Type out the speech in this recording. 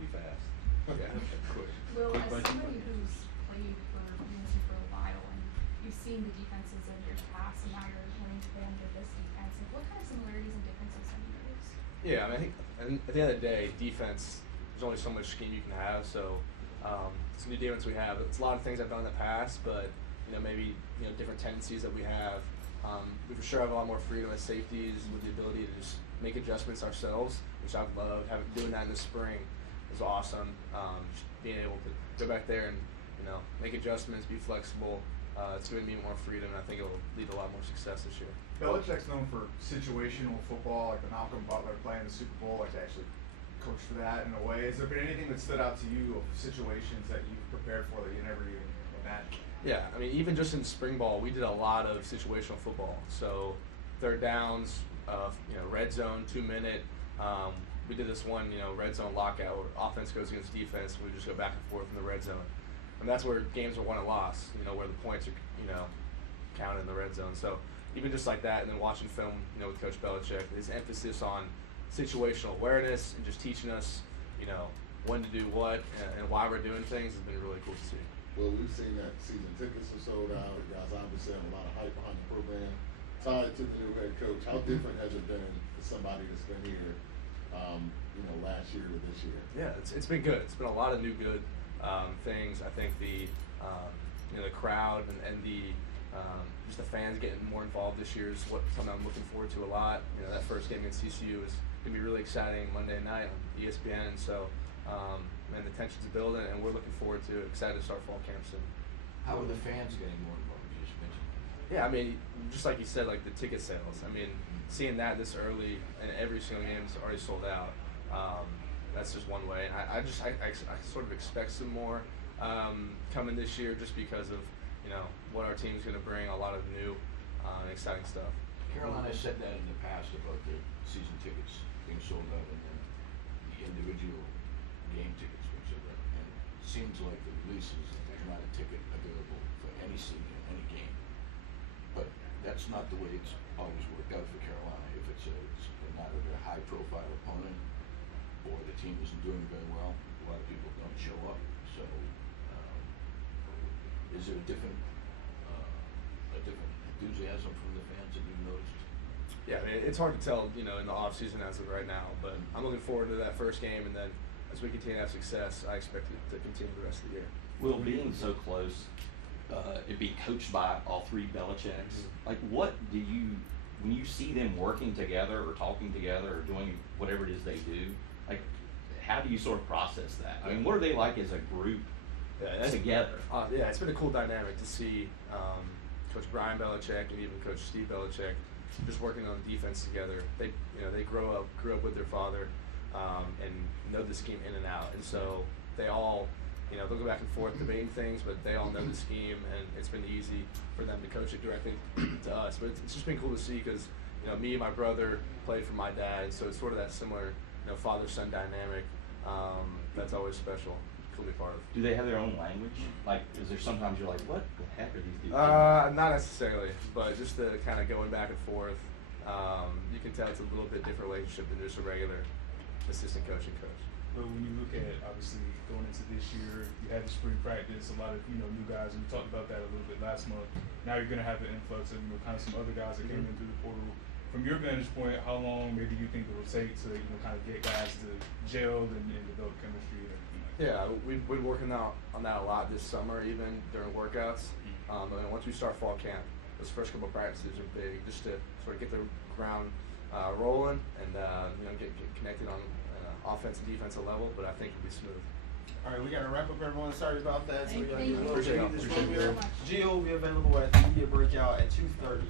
be fast. Yeah, quick. Will, Quick as budget. somebody who's played for UNC for a while and you've seen the defenses of years past and now you're learning to play under this defense, like what kind of similarities and differences have you noticed? Yeah, I mean, I think at the end of the day, defense, there's only so much scheme you can have. So it's a new defense we have. It's a lot of things I've done in the past, but maybe different tendencies that we have. We for sure have a lot more freedom as safeties with the ability to just make adjustments ourselves, which I've loved. Doing that in the spring is awesome. Just being able to go back there and make adjustments, be flexible. It's giving me more freedom, and I think it will lead to a lot more success this year. Belichick's known for situational football, like the Malcolm Butler playing the Super Bowl, like to actually coach for that in a way. Has there been anything that stood out to you of situations that you've prepared for that you never even imagined? Yeah, I mean, even just in spring ball, we did a lot of situational football. So third downs, red zone, 2-minute. We did this one, red zone lockout where offense goes against defense, and we just go back and forth in the red zone. And that's where games are won and lost, where the points are, counted in the red zone. So even just like that, and then watching film, with Coach Belichick, his emphasis on situational awareness and just teaching us, when to do what and why we're doing things has been really cool to see. Well, we've seen that season tickets are sold out. You guys obviously have a lot of hype behind the program. Tied to the new head coach, how different has it been for somebody that's been here, last year to this year? Yeah, it's been good. It's been a lot of new good things. I think the crowd and the just the fans getting more involved this year is something I'm looking forward to a lot. That first game against CCU is gonna be really exciting Monday night on ESPN. And so, the tension's building, and we're looking forward to excited to start fall camp soon. How are the fans getting more involved? You just mentioned. Yeah, I mean, just like you said, like the ticket sales. I mean, seeing that this early and every single game is already sold out. That's just one way, and I sort of expect some more coming this year, just because of what our team's going to bring, a lot of new exciting stuff. Carolina said that in the past about the season tickets being sold out and then the individual game tickets being sold out. And it seems like the release is that there's not a ticket available for any season, any game. But that's not the way it's always worked out for Carolina. If it's not a high profile opponent or the team isn't doing very well, a lot of people don't show up. So is there a different enthusiasm from the fans that you've noticed? Yeah, I mean, it's hard to tell, in the off season as of right now, but I'm looking forward to that first game, and then as we continue to have success, I expect it to continue the rest of the year. Will, being so close, it be coached by all three Belichicks. Like, what do you, when you see them working together or talking together or doing whatever it is they do, like, how do you sort of process that? I mean, what are they like as a group together? Yeah, it's been a cool dynamic to see Coach Brian Belichick and even Coach Steve Belichick just working on defense together. They grew up with their father and know the scheme in and out, and so they all they'll go back and forth debating things, but they all know the scheme, and it's been easy for them to coach it directly to us. But it's just been cool to see because me and my brother played for my dad, so it's sort of that similar father-son dynamic that's always special. Cool to be part of. Do they have their own language? Like, is there sometimes you're like, what the heck are these dudes doing? Not necessarily, but just the kind of going back and forth. You can tell it's a little bit different relationship than just a regular assistant coach and coach. But when you look at, obviously, going into this year, you had the spring practice, a lot of, new guys, and we talked about that a little bit last month. Now you're going to have the influx of, kind of some other guys that came in through the portal. From your vantage point, how long maybe do you think it will take to, kind of get guys to gel and develop chemistry and everything like that? Yeah, we've been working on that a lot this summer, even during workouts. And once we start fall camp, those first couple of practices are big, just to sort of get the ground rolling and get connected on offense and defensive level. But I think it'll be smooth. All right, we got to wrap up, everyone. Sorry about that. So we got to Thank you. do a little Appreciate bit of it. this Appreciate one it. here. Gio will be available at the media breakout at 2:30.